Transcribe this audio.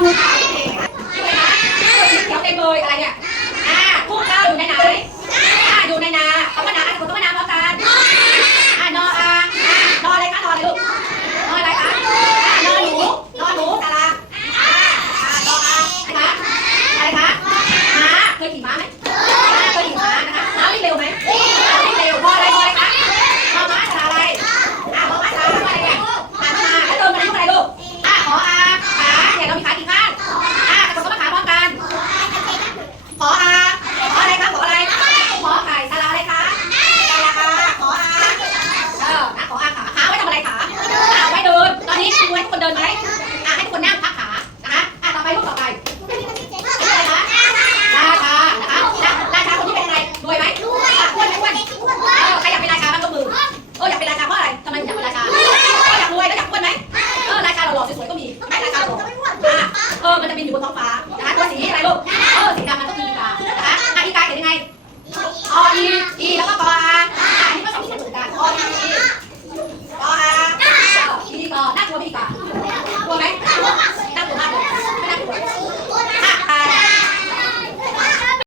Thank you. มันจะบินอยู่บนท้องฟ้านะคตัวสีอะไรลูกเออสีดำมันต้องมีอีกานะคะอีกาเขีนยังไงออีอีแล้วก็กอ